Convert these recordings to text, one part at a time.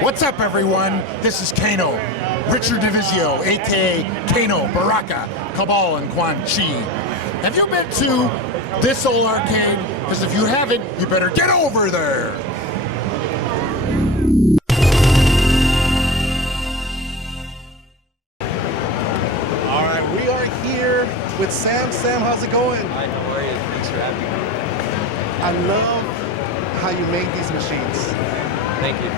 What's up, everyone? This is Kano, Richard Divisio, aka Kano, Baraka, Cabal, and Quan Chi. Have you been to this old arcade? Because if you haven't, you better get over there. All right, we are here with Sam. Sam, how's it going? Hi, how are you? Thanks for having me. I love how you make these machines. Thank you.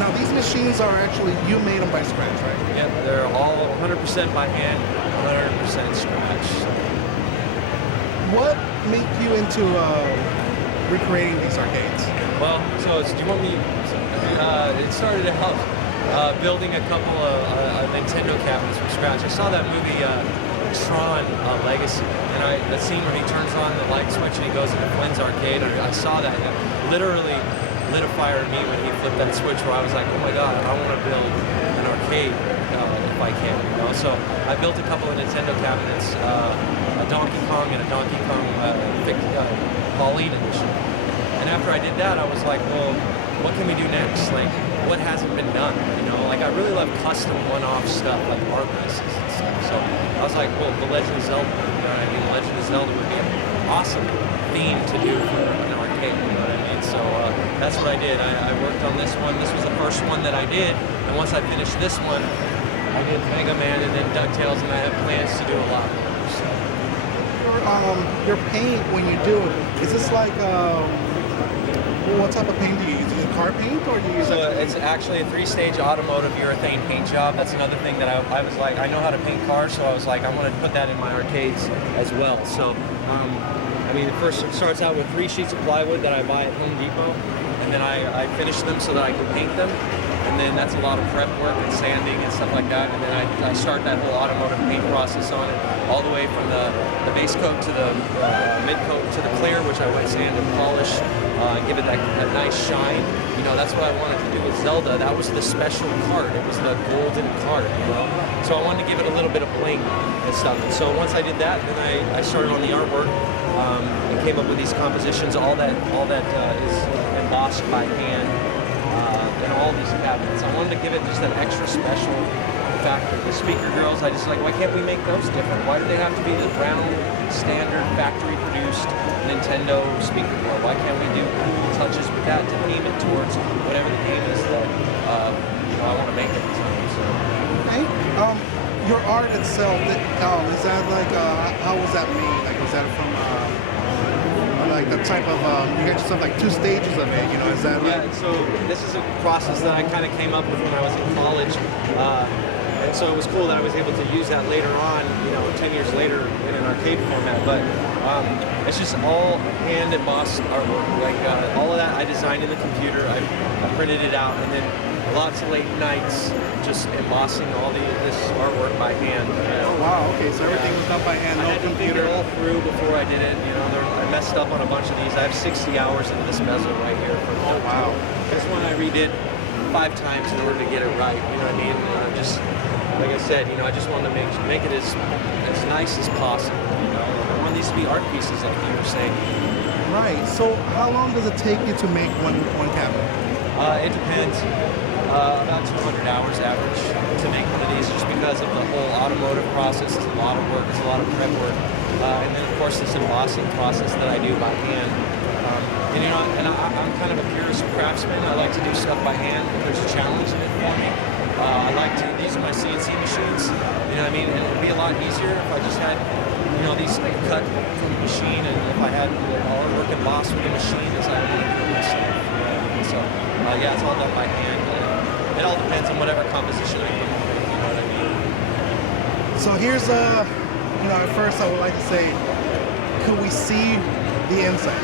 Now, these machines are actually, you made them by scratch, right? Yep, they're all 100% by hand, 100% scratch. What made you into recreating these arcades? Well, so do you want me? It started out building a couple of Nintendo cabinets from scratch. I saw that movie Tron Legacy, and the scene where he turns on the light switch and he goes into Flynn's arcade. I saw that, and it literally lit a fire in me when he flipped that switch. Where I was like, oh my god, I want to build an arcade if I can. You know, so I built a couple of Nintendo cabinets, a Donkey Kong and a Donkey Kong Pauline edition. And after I did that, I was like, well, what can we do next? Like, what hasn't been done? You know, like I really love custom one-off stuff, like art pieces and stuff. So I was like, well, The Legend of Zelda. You know what I mean? The Legend of Zelda would be an awesome theme to do for an arcade. You know what I mean? So that's what I did. I worked on this one. This was the first one that I did. And once I finished this one, I did Mega Man and then DuckTales, and I have plans to do a lot more. So. Your paint, when you do it, is this like, what type of paint do you use? Is it car paint or do you use it's actually a 3-stage automotive urethane paint job. That's another thing that I was like, I know how to paint cars, so I was like, I want to put that in my arcades as well. So, I mean, first it starts out with 3 sheets of plywood that I buy at Home Depot, and then I finish them so that I can paint them. And then that's a lot of prep work and sanding and stuff like that. And then I start that whole automotive paint process on it, all the way from the base coat to the mid coat to the clear, which I wet sand and polish, and give it that nice shine. You know, that's what I wanted to do with Zelda. That was the special card. It was the golden card, you know. So I wanted to give it a little bit of bling and stuff. And so once I did that, then I started on the artwork and came up with these compositions. All that is embossed by hand. And all these cabinets. I wanted to give it just that extra special factor. The speaker girls, I just like, why can't we make those different? Why do they have to be the brown, standard, factory-produced Nintendo speaker girl? Why can't we do cool touches with that to aim it towards whatever the game is that I want to make at the time? So. Okay. Your art itself, is that like, how was that made? Like, was that from like the type of, you got yourself like 2 stages of it, you know, is that like? Yeah, so this is a process that I kind of came up with when I was in college. And so it was cool that I was able to use that later on, you know, 10 years later in an arcade format. But it's just all hand embossed artwork. Like all of that I designed in the computer. I printed it out, and then lots of late nights just embossing all this artwork by hand. You know? Oh wow, okay, so everything was done by hand, no I had to think computer. it all through before I did it. You know, I messed up on a bunch of these. I have 60 hours in this bezel right here. Oh wow. This one I redid 5 times in order to get it right. You know what I mean? Just like I said, you know, I just wanted to make it as nice as possible. You know, I want these to be art pieces, like you were saying. Right. So how long does it take you to make one cabinet? It depends. About 200 hours average to make one of these, just because of the whole automotive process. It's a lot of work. It's a lot of prep work, and then of course this embossing process that I do by hand. And you know, and I'm kind of a purist craftsman. I like to do stuff by hand. There's a challenge in it for me. I like to. These are my CNC machines. You know what I mean? And it would be a lot easier if I just had, you know, these like cut from the machine, and if I had all the work embossed with the machine as I would do myself. You know what I mean? So yeah, it's all done by hand. It all depends on whatever composition I come up with, you know what I mean? So here's you know, at first I would like to say, could we see the inside?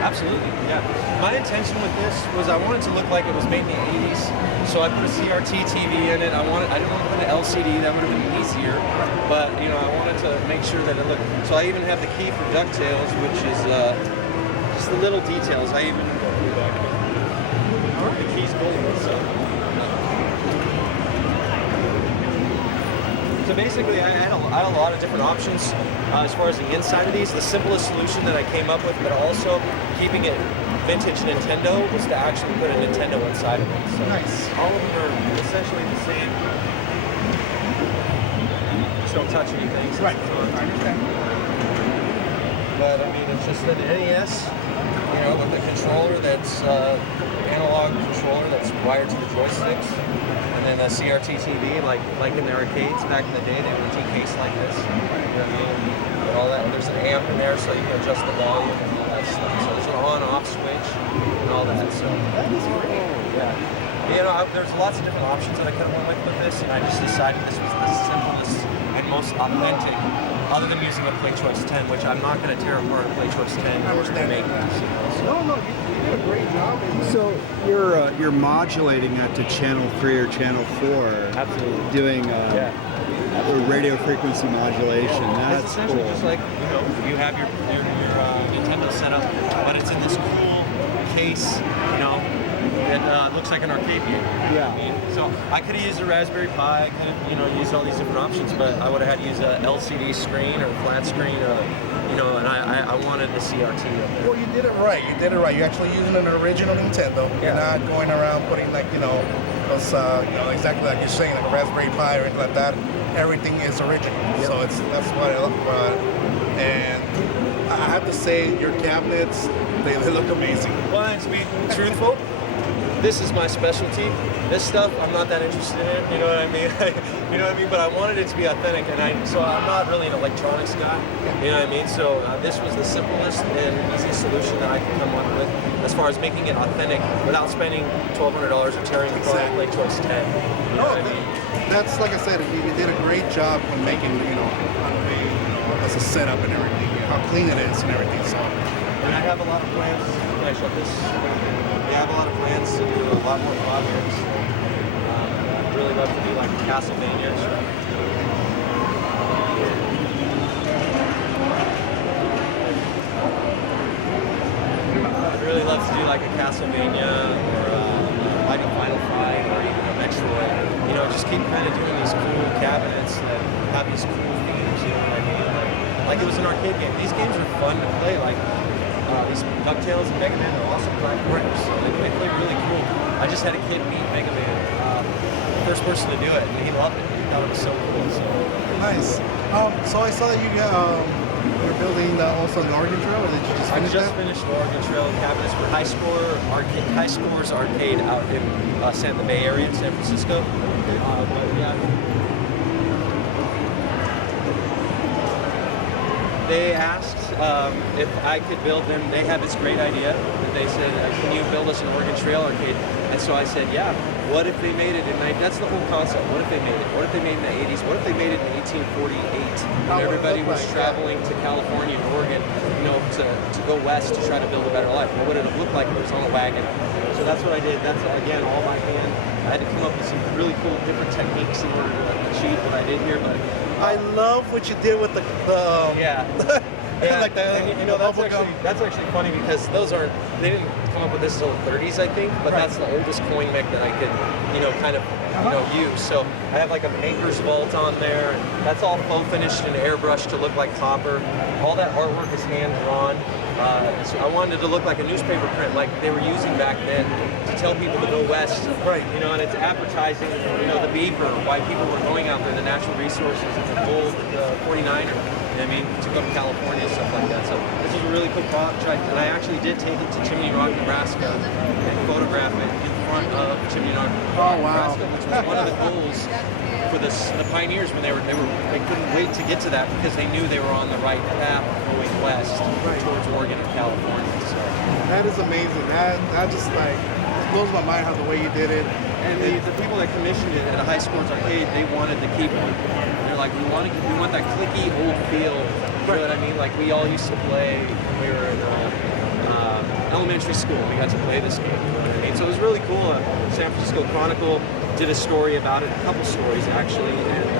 Absolutely, yeah. My intention with this was I wanted to look like it was made in the 80s, so I put a CRT TV in it. I didn't want to put an LCD, that would have been easier, but you know, I wanted to make sure that it looked, so I even have the key for DuckTales, which is just the little details. I even, the key's gold, so. So basically, I had a lot of different options as far as the inside of these. The simplest solution that I came up with, but also keeping it vintage Nintendo was to actually put a Nintendo inside of it. So Nice. all of them are essentially the same. Just don't touch anything. since Right. it's on. I understand. But I mean, it's just an NES, you know, with a controller that's analog controller that's wired to the joysticks, and then a CRT TV, like in the arcades back in the day, they were T-case like this. You know what I mean? And all that. And there's an amp in there, so you can adjust the volume and all that stuff. So there's an on-off switch and all that. So that is great. Yeah. You know, there's lots of different options that I could have went with this, and I just decided this was the simplest and most authentic, other than using a Play Choice 10, which I'm not going to tear apart a Play Choice 10 in order to make this. You know, so. No, you did a great job. So you're modulating that to channel 3 or channel 4. Absolutely. Doing Yeah. radio frequency modulation. It's That's essentially cool. just like, you know, you have your Nintendo set up, but it's in this cool case, you know, that looks like an arcade game. Yeah. I mean, so I could have used a Raspberry Pi, I could have, you know, used all these different options, but I would have had to use a LCD screen or flat screen, you know, and I wanted the CRT up there. Well, you did it right. You did it right. You're actually using an original Nintendo. You're Yeah. not going around putting like, you know, those, you know, exactly like you're saying, like a Raspberry Pi or anything like that. Everything is original. So that's what I love about it. And I have to say, your cabinets, they look amazing. Well, and to be truthful, this is my specialty. This stuff, I'm not that interested in. You know what I mean? You know what I mean? But I wanted it to be authentic, and so I'm not really an electronics guy. You know what I mean? So this was the simplest and easiest solution that I could come up with, as far as making it authentic without spending $1,200 or tearing apart a Play Choice 10. You know what I mean? That's like I said, you did a great job when making, you know, as a setup and everything, how clean it is and everything. So, And I have a lot of plans. Can I shut this? I have a lot of plans to do a lot more projects. I'd really love to do like Castlevania. I'd really love to do like a Castlevania or Mighty Final Fight or even a Metroid. You know, just keep kind of doing these cool cabinets that have these cool themes. You know what I mean? Like it was an arcade game. These games are fun to play. Like these DuckTales and Mega Man are awesome platformers. So they play really cool. I just had a kid beat Mega Man, first person to do it, and he loved it. He thought it was so cool. So nice. So I saw that you're building also the Oregon Trail, or did you just I finish just that? finished the Oregon Trail cabinets for High Scores Arcade out in the Bay Area in San Francisco. But yeah. They asked if I could build them. They had this great idea that they said, "Can you build us an Oregon Trail arcade?" And so I said, "Yeah." What if they made it in that's the whole concept. What if they made it? What if they made it in the 80s? What if they made it in 1848 when everybody was traveling to California and Oregon, you know, to go west to try to build a better life? What would it have looked like if it was on a wagon? So that's what I did. That's again all by hand. I had to come up with some really cool different techniques in order to achieve what I did here, but. I love what you did with the Yeah. Yeah, like and, you know, that's actually funny because they didn't come up with this until the 30s, I think, but that's the oldest coin mech that I could, you know, kind of, you know, use. So I have like a maker's vault on there, and that's all faux finished and airbrushed to look like copper. All that artwork is hand drawn. So I wanted it to look like a newspaper print like they were using back then to tell people to go west. Right. You know, and it's advertising, you know, the beaver, why people were going out there, the natural resources, the gold, the 49er. I mean, to go to California and stuff like that. So this is a really cool project, and I actually did take it to Chimney Rock, Nebraska, and photograph it in front of Chimney Rock, Nebraska, which was one of the goals for the pioneers when they couldn't wait to get to that because they knew they were on the right path going west towards Oregon and California. So that is amazing. That just like blows my mind how the way you did it. And the people that commissioned it at a High Scores Arcade, they wanted to keep one. They're like, we want that clicky old feel. You know what I mean? Like we all used to play when we were in elementary school. We got to play this game. You know what I mean? So it was really cool. San Francisco Chronicle did a story about it, a couple stories actually, and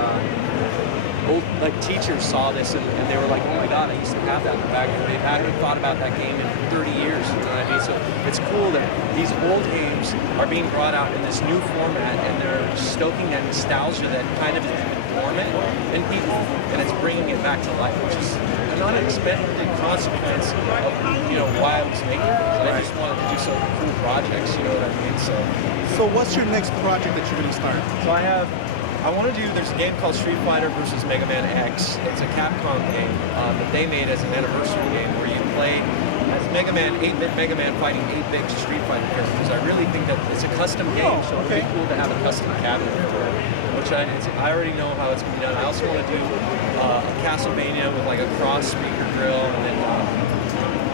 old teachers saw this and they were like, oh my god, I used to have that back, and they hadn't thought about that game in 30 years. You know what I mean? So it's cool that these old games are being brought out in this new format, and they're stoking that nostalgia that kind of is dormant in people, and it's bringing it back to life, which is an unexpected consequence of, you know, why I was making things. I just wanted to do some cool projects, you know what I mean? So what's your next project that you're going to start? So I want to do, there's a game called Street Fighter versus Mega Man X. It's a Capcom game that they made as an anniversary game where you play as Mega Man, 8-bit Mega Man fighting 8-bit Street Fighter characters. I really think that it's a custom game, so it'd be cool to have a custom cabinet for it, which I already know how it's going to be done. I also want to do a Castlevania with like a cross speaker grill, and then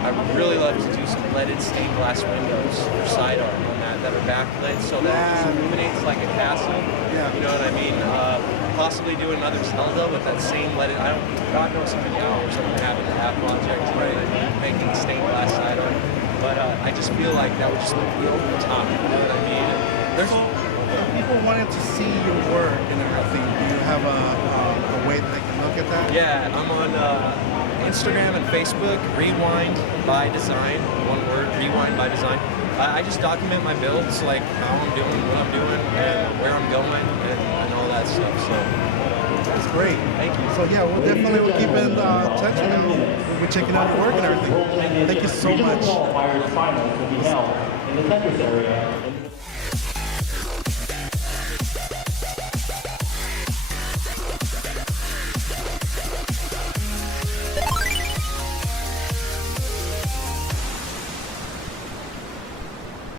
I would really love to do some leaded stained glass windows for side art on that are backlit, so that it just illuminates like a castle. Yeah. You know what I mean? Possibly do another Zelda with that same leaded. God knows how many hours I'm gonna have in that project. You know what I mean? Making stained glass side art, but I just feel like that would just be over the top. You know what I mean? There's if people wanted to see your work and everything, do you have a way that they can look at that? Yeah, I'm on Instagram and Facebook, Rewind by Design, one word, Rewind by Design. I just document my builds, like how I'm doing, what I'm doing, and where I'm going, and all that stuff. So that's great. Thank you. So yeah, we'll definitely keep in touch, and we'll be checking out your work and everything. Thank you so much. Regional qualifiers finals will be held in the Tetris area.